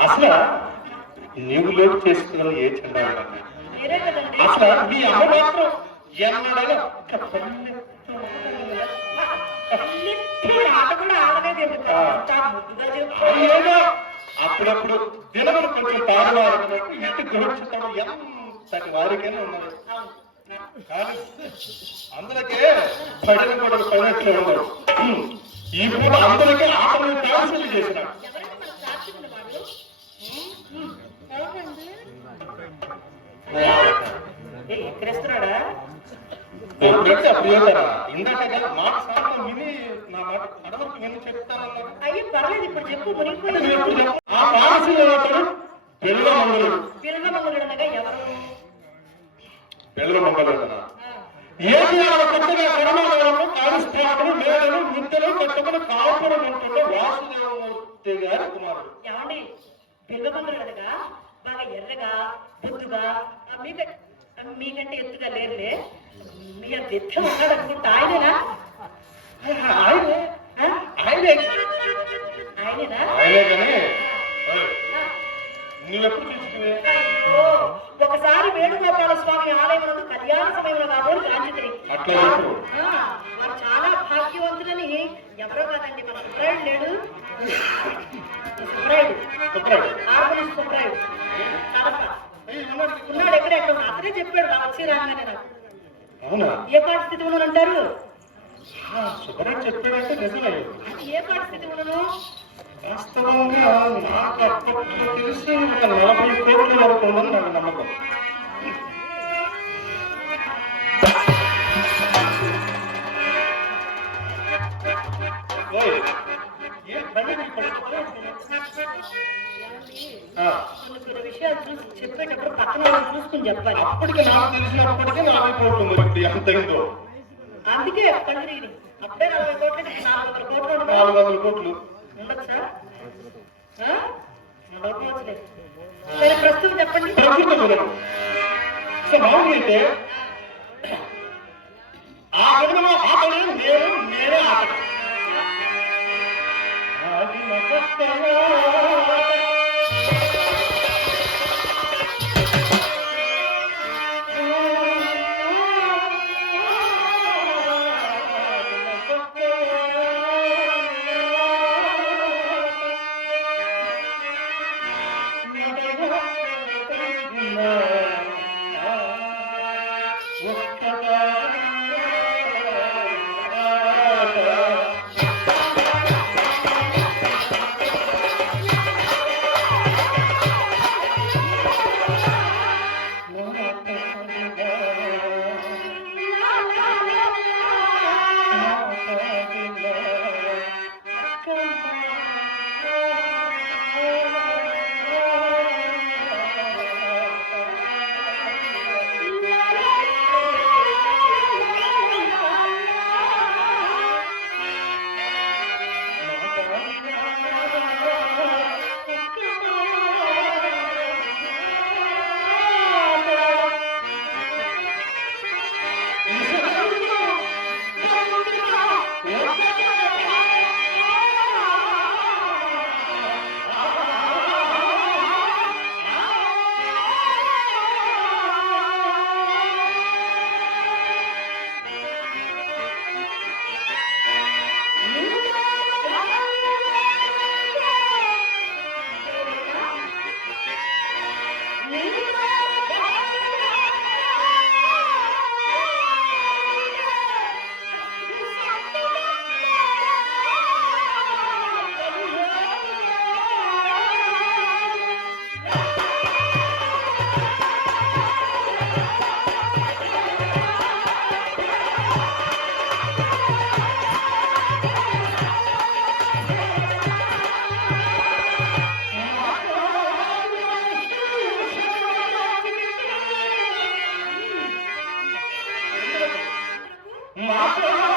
అసలు నీవు లేపు చేసుకున్న ఏ చిన్న అసలు మీ అమ్మ మాత్రం ఎన్నడైనా అప్పుడప్పుడు దినములు కొంచెం తాగువారు ఇంటి గృహస్థం ఎంతటి వారికైనా ఉన్నారు కానీ అందులకే పడిన కూడా పడినట్లు ఉన్నారు. ఈ పూట అందరికీ ఆటలు ఎక్కడేస్తున్నాడా? ఎప్పుడంటే అప్పుడు ఏదైనా ఇందాక మాట సాధన విని నా మాట అడవరకు విని చెప్తానన్నా అయ్యో పర్లేదు ఇప్పుడు చెప్పు మునిగిపోయింది. ఆ పాలసీలో అతడు పెళ్ళ మంగళుడు పిల్లమల్లుడు అనగా ఎవరు? పెళ్ళ మంగళుడు ఆ, ఏది మేడలు మిద్దెలు కట్టుకుని కాపురం ఉంటుండే వాసుదేవమూర్తి గారి కుమారుడు. ఏమండి? బాగా ఎర్రగా బొద్దుగా మీక మీకంటే ఎత్తుగా లేరులే. మీ ఎత్త ఉన్నాడు? అనుకుంటా ఆయనేనా ఆయనే? ఆయనే. ఆయనేనా? నువ్వెప్పుడు తీసుకునే అయ్యో, ఒకసారి వేణుగోపాల స్వామి ఆలయంలో కళ్యాణ సమయంలో కాబోలు కాంచితిరి అట్లా వారు చాలా భాగ్యవంతులని. ఎవరో కాదండి మన సుబ్రాయుడు లేడు. సుబ్రాయుడు సుబ్రాయుడు ఉన్నాడు ఎక్కడ ఎక్కడ. అతనే చెప్పాడు వచ్చి రాగానే నాకు ఏ పాట స్థితి ఉన్నాను అంటారు సుబ్బరాజ్ చెప్పాడంటే నిజమే. ఏ పాట స్థితి ఉన్నాను వాస్తవంగా నాకు అప్పట్లో తెలిసి ఒక నలభై కోట్ల. వరకు ఉందని నాకు నమ్మకం చెప్పేటప్పుడు పక్కన వాళ్ళని చూసుకుని చెప్పాలి అప్పటికి నాకు తెలిసినప్పటికీ నలభై కోట్లు అయిందో అందుకే అప్పుడే నలభై కోట్లు. అంటే నాలుగు వందల కోట్లు ఉండదు. నాలుగు వందల కోట్లు ఉండొచ్చా ఆ? ఉండకపోవచ్చులే. సరే ప్రస్తుతం చెప్పండి ప్రస్తుతం వినరు. సో మామూలు అయితే ఆ విధంగా ఆటలు నేను నేనే ఆట Mata!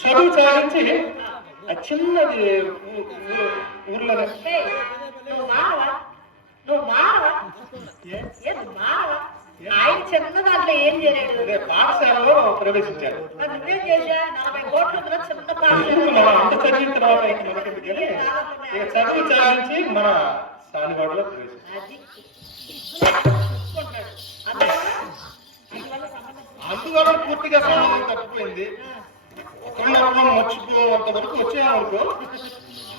చదువు సాధించి ఆ చిన్నది ఊ- ఊ- ఊర్లోనే. హే, నువ్వు మానవా నువ్వు మానవా ఏ? ఏ నువ్వు మానవా ఆయన చిన్న దాంట్లో ఏం చేయలేడు అదే పాఠశాలలో ప్రవేశించారు. చదువు సాధించి మన సానివాడలో ప్రవేశించారు. అందువల్ల పూర్తిగా సంబంధం తప్పిపోయింది. ఒకరినొకరు మర్చిపోయేంత వరకు వచ్చామనుకో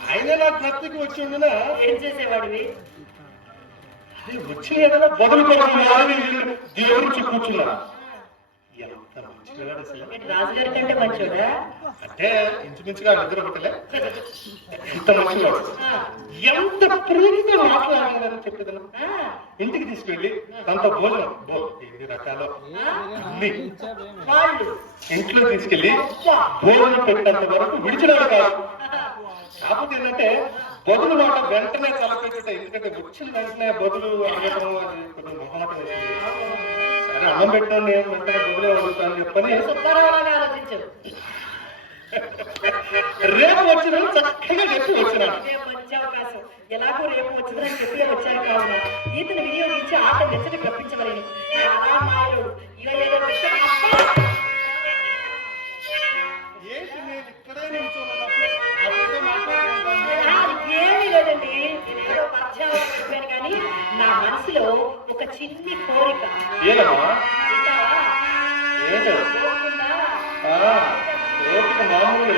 ఆయన నాకు భక్తికి వచ్చి ఉండినా? ఏం చేసేవాడివి? అది వచ్చిన ఏదైనా బదులు దేవుడి నుంచి కూర్చున్నా ఎంత మంచివాడు అసలు ఏంటి రాజుగారి కంటే మంచోడా అంటే ఇంచుమించుగా నిద్ర పట్టలే ఎంత మంచివాడు. ఎంత ప్రేమగా మాట్లాడాలని చెప్పేదను ఇంటికి తీసుకెళ్ళి దాంతో భోజనం. బో ఎన్ని రకాలు? అన్ని. ఇంట్లో తీసుకెళ్ళి భోజనం పెట్టేంత వరకు విడిచినాడు కాదు. కాకపోతే ఏంటంటే బదులు మాట వెంటనే తలపెట్టుట ఎందుకంటే వచ్చిన వెంటనే బదులు అడగడం కొంచెం మొహమాటం అన్నం పెట్టడం నేను వెంటనే అడుగుతాను చెప్పని. రేపు వచ్చిన చక్కగా చెప్పి మంచి అవకాశం. ఎలాగో రేపు వచ్చిందని చెప్పి వచ్చారు కావున ఈతను వినియోగించి ఆట మెచ్చని కప్పించవలేను ఏదో. ఏంటి నేను ఇక్కడే నిల్చోనున్నప్పుడు లేదండి. నేను ఏదో పద్యాలు చెప్పాను కానీ నా మనసులో ఒక చిన్ని కోరిక? ఏంటో మామూలు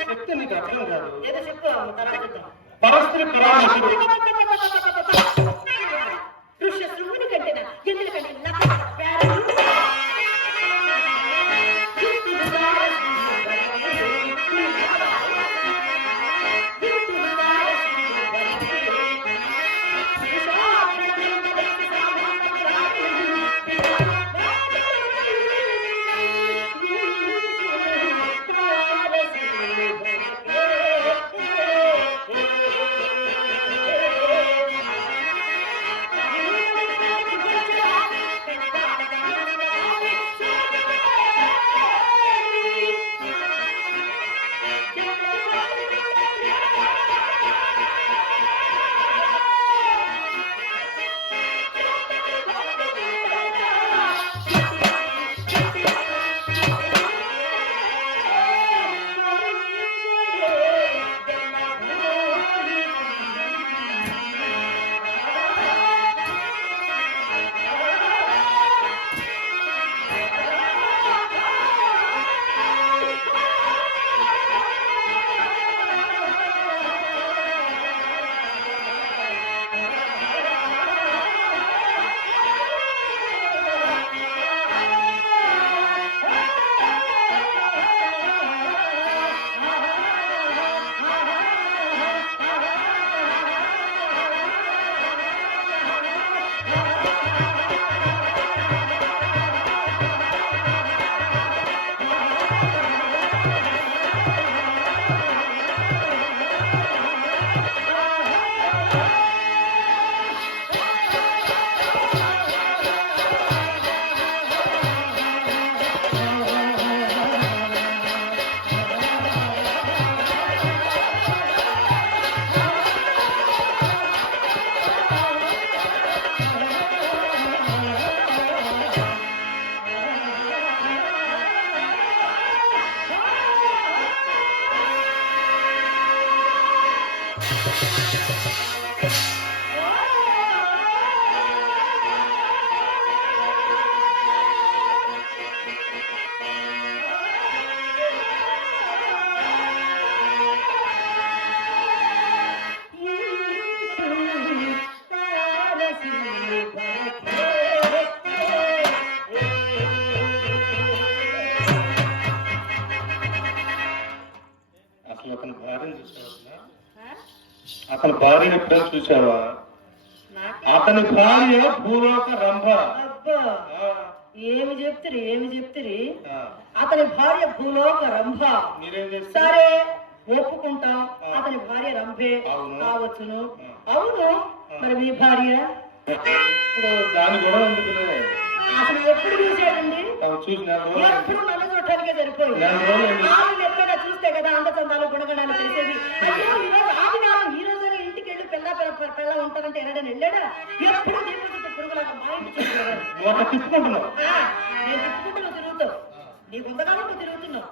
చెప్తే నీకు అర్థం కాదు. పరస్త్రీ పురాణుడు అతని భార్యను ఎప్పుడైనా చూసావా అతని భార్య భూలోక రంభ. ఏమి చెప్తిరి ఏమి చెప్తిరి. అతని భార్య భూలోక రంభ. సరే ఒప్పుకుంటాం. అతని భార్య రంభే. కావచ్చును. అవును. మరి మీ భార్య? దాని ఎందుకులే? అసలు ఎప్పుడు చూసాడండి ఎప్పుడు నన్ను చూడటానికే సరిపోయింది. ఎప్పుడైనా చూస్తే కదా అందచందాలు గుణగణాలు తెలిసేది అయ్యో ఈరోజు ఆమె వెళ్ళి పిల్ల ఎన్నడని వెళ్ళాడా? ఎప్పుడు పురుగులాగా మా ఇంటి తిప్పుకుంటున్నావు. నేను తిరుగుతావు. నీకు ఉందగానే తిరుగుతున్నావు?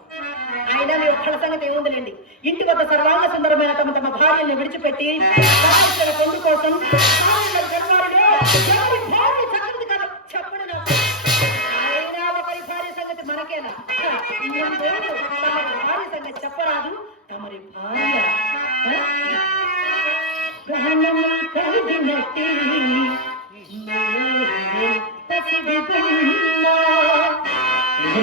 అయినా నీ సంగతి ఏముందిలేండి? వద్ద సర్వాంగ సుందరమైన తమ తమ భార్యల్ని విడిచిపెట్టి కోసం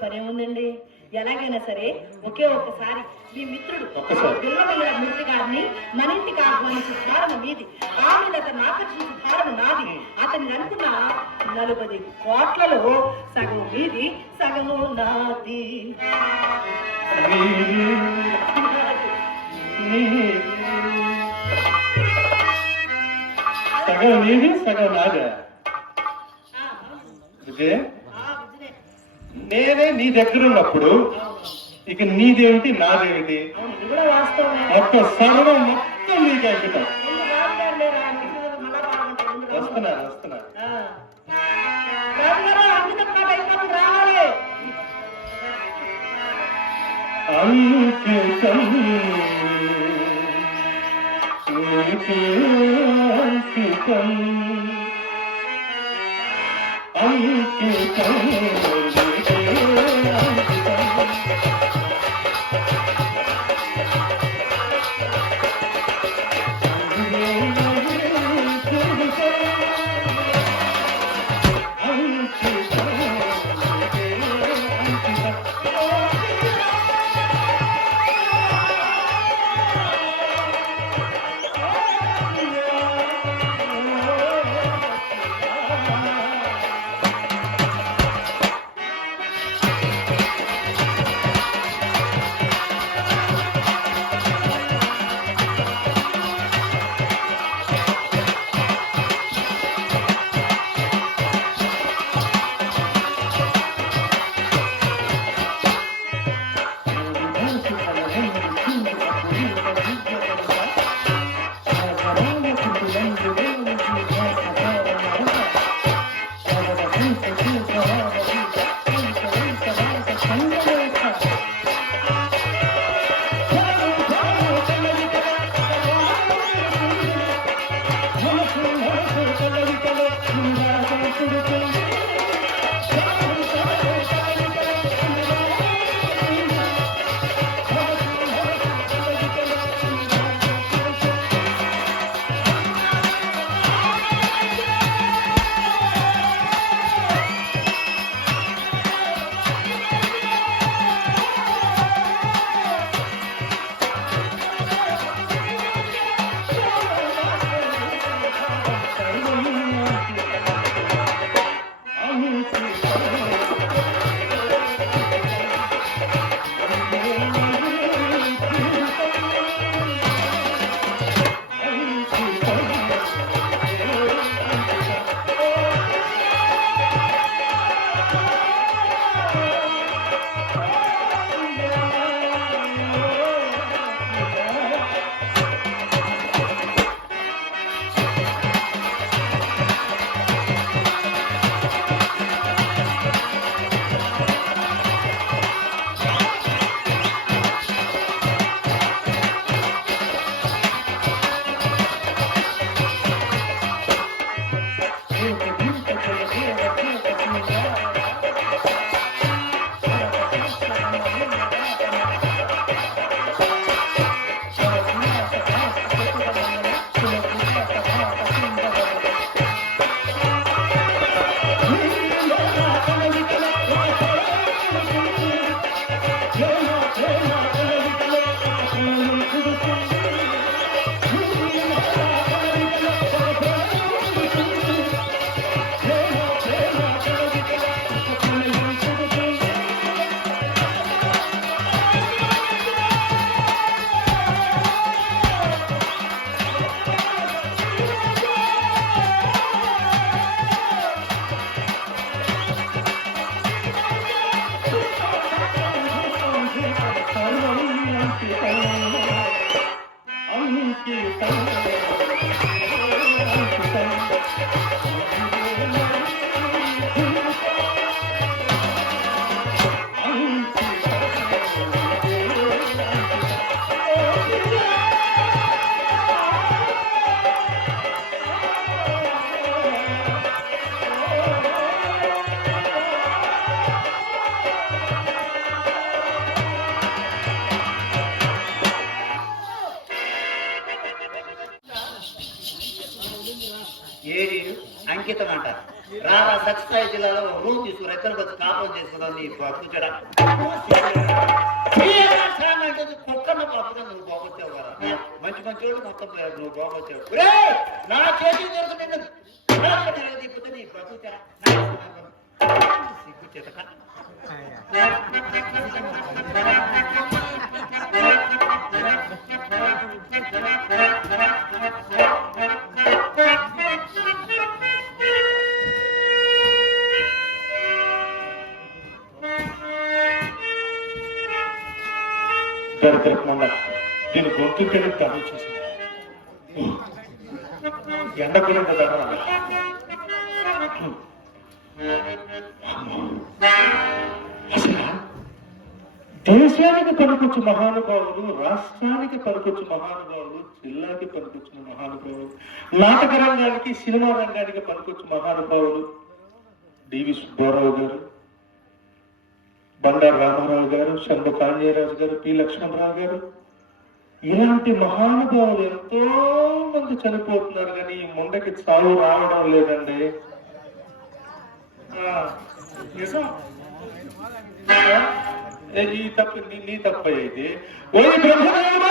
పని ఏముందండి ఎలాగైనా సరే ఒకే ఒక్కసారి మీ మిత్రుడు. బిల్లవల్ల మూర్తి గారిని మన ఇంటికి ఆహ్వానించే భారము మీది ఆమెను అతను ఆకర్షించే భారము నాది అతన్ని అనుకున్న నలుపది కోట్లలో సగం మీది సగము నాది. సగం నీది సగం నాదే విజయ్. నేనే నీ దగ్గర ఉన్నప్పుడు ఇక నీదేమిటి నాదేమిటి? ఒక్క మొత్తం సర్వం మొత్తం నీకే అంకితం ముందు రాజుగారు వస్తున్నాను వస్తున్నాను అంకితం అంకితం అంకితం Thank you. నేను గొంతు కలిగి ఎండ కూడా రాష్ట్రానికి పనికొచ్చిన మహానుభావులు జిల్లాకి పనికొచ్చిన మహానుభావులు నాటక రంగానికి సినిమా రంగానికి పనికొచ్చిన మహానుభావులు డివి సుబ్బారావు గారు బండారు రామారావు గారు శంభు కాంజీరాజు గారు పి. లక్ష్మణరావు గారు. ఇలాంటి మహానుభావులు ఎంతో మంది చనిపోతున్నారు కానీ ఈ ముండకి చావు రావడం లేదండి. నిజం? ఆ, ఏ, ఈ తప్పు నీ నీ తప్ప ఇది ఓ బ్రహ్మదేవా,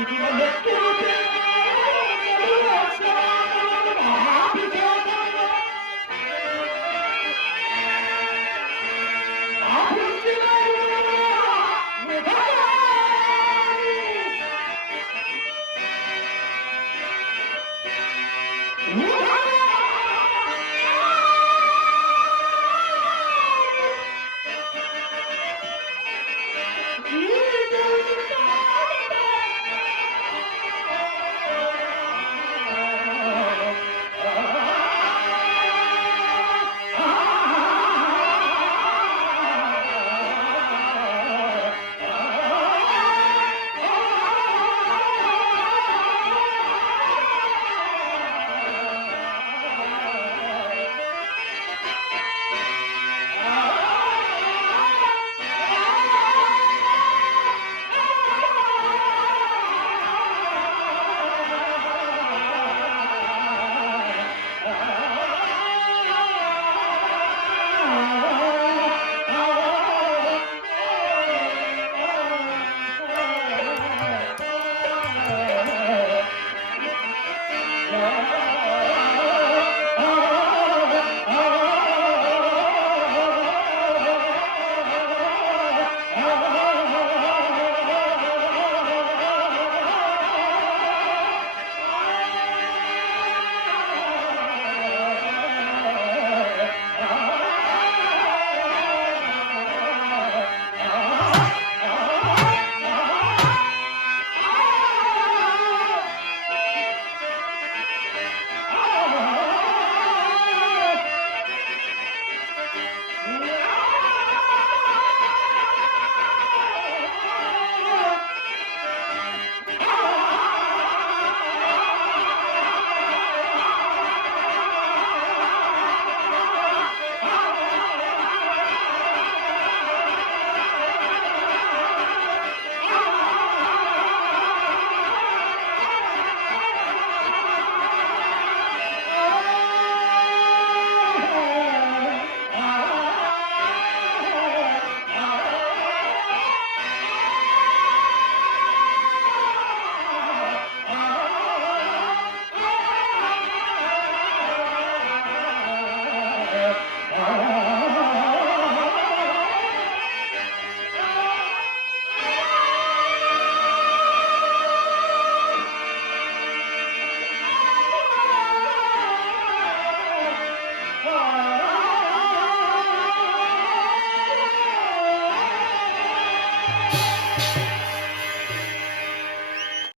Give me.